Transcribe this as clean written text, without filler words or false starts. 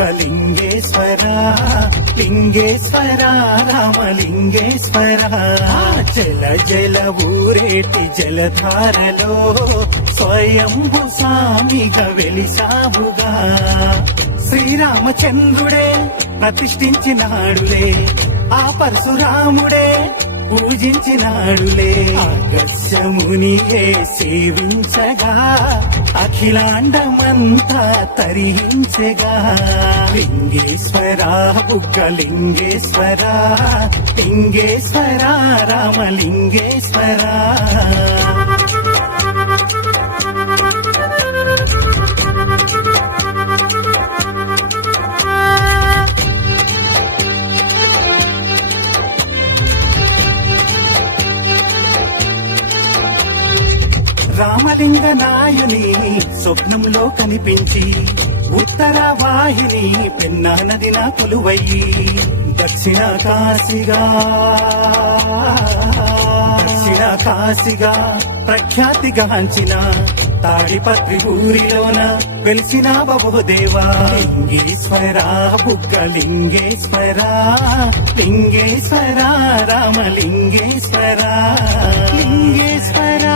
బుగ్గలింగేశ్వర లింగేశ్వర రామలింగేశ్వర జల జల ఊరేటి జలధారలో స్వయంభు స్వామిగా వెలిశావుగా శ్రీరామచంద్రుడే ప్రతిష్ఠించినాడులే ఆ పరశురాముడే పూజించినాడులే ఆకర్షమునియే సేవించగా అఖిలాండమంతా తరించగా లింగేశ్వర బుగ్గలింగేశ్వర లింగేశ్వర రామలింగేశ్వర రామలింగ నాయుని స్వప్నంలో కనిపించి ఉత్తర వాహిని పెన్నా నదిన కొలువయ్యి దక్షిణ కాశీగా ప్రఖ్యాతిగాంచిన తాడిపత్రి ఊరిలోన వెలిసిన బహుదేవా లింగేశ్వర బుగ్గలింగేశ్వర లింగేశ్వర రామలింగేశ్వర లింగేశ్వర